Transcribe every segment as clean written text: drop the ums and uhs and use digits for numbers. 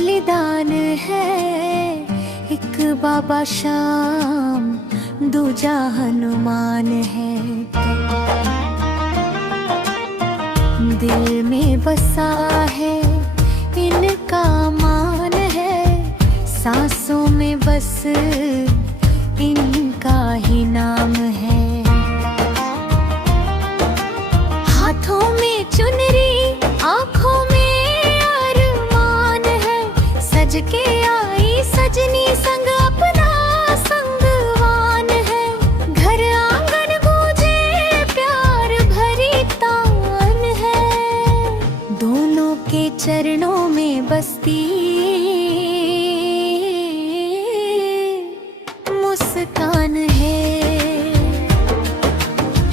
बलिदान है। एक बाबा श्याम दूजा हनुमान है। दिल में बसा है इनका मान है, सांसों में बस इनका ही नाम है। हाथों में चुनरी, आँखों में अरमान है, सज के आई सजनी संग अपना संगवान है। घर आंगन गूंजे प्यार भरी तान है, दोनों के चरणों में बसती मुस्कान है।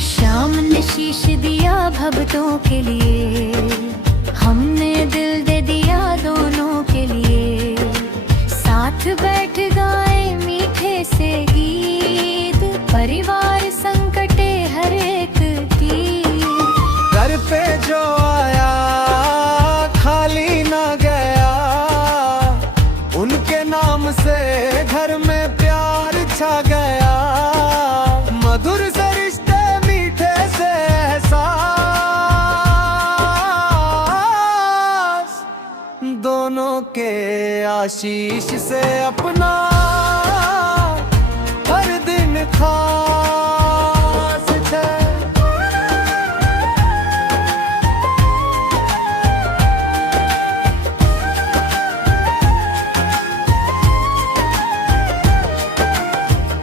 श्याम ने शीश दिया भक्तों के लिए, हमने दिल दे दिया दोनों के लिए। साथ बैठ गाए मीठे से गीत, परिवार संकटे हर एक की। घर पे जो आया खाली ना गया, उनके नाम से घर में प्यार छा गया। मधुर से रिश्ते मीठे से एहसास, दोनों के आशीष से अपना हर दिन खास है।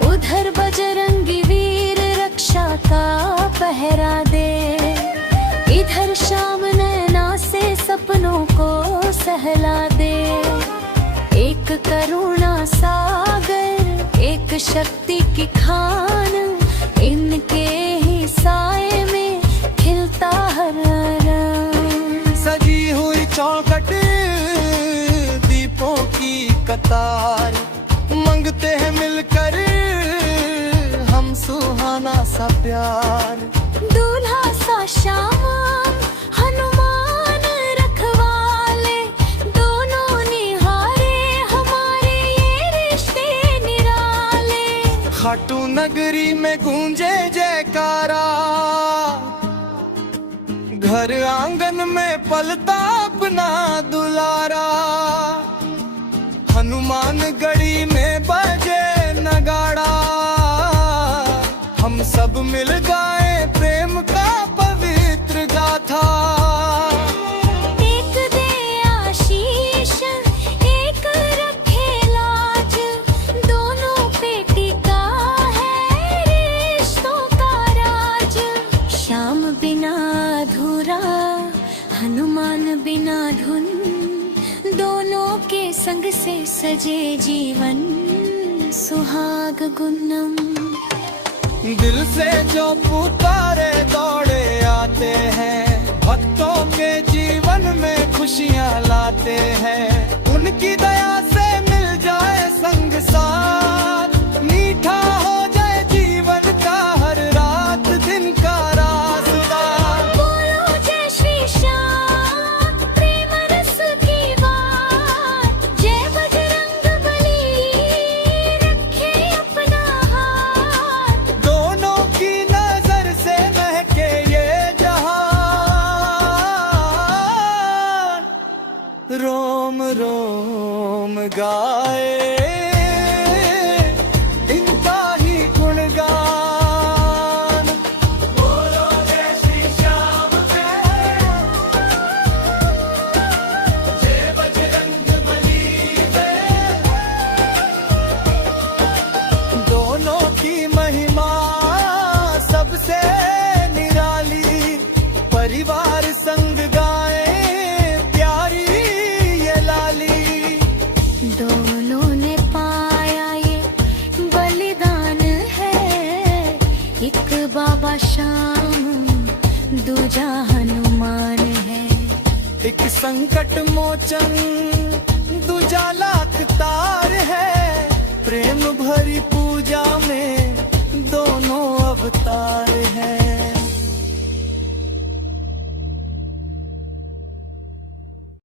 उधर बजरंगी वीर रक्षा का पहरा दे, इधर श्याम नैना से सपनों को सहला दे। एक करुणा सागर, एक शक्ति की खान, इनके ही साए में खिलता हर रंग। सजी हुई चौखट दीपों की कतार, मांगते हैं मिलकर हम सुहाना सा प्यार। दूल्हा सा श्याम हनुमान रखवाले, दोनों निहारे हमारे ये रिश्ते निराले। खाटू नगरी में गूंजे जयकारा, घर आंगन में पलता अपना दुलारा। हनुमान गढ़ी में बजे नगाड़ा, हम सब मिल गाए प्रेम का पवित्र गाथा। एक दे आशीष, एक रखे लाज, दोनों पे टिका है रिश्तों का राज। श्याम बिना अधूरा, हनुमान बिना धुन, दोनों के संग से सजे जीवन सुहाग गुनम। दिल से जो पुकारे दौड़े आते हैं, भक्तों के जीवन में खुशियाँ लाते हैं। उनकी दया से मिल जाए संग साथ, मीठा हो जाए जीवन का हर रात दिन का रास्ता। बोलो जय श्री श्याम, प्रेम रस की बात। जय बजरंगबली, रखे अपना हाथ। दोनों की नजर से महके ये जहां, रोम रोम गाए इनका ही गुणगान। बोलो जय श्री श्याम जय, जय बजरंगबली जय। दोनों की महिमा सबसे निराली, परिवार संग गाए प्यारी ये लाली। दोनों ने पाया ये बलिदान है, एक बाबा श्याम दूजा हनुमान है। एक संकट मोचन दूजा लाख तार है, प्रेम भरी पूजा में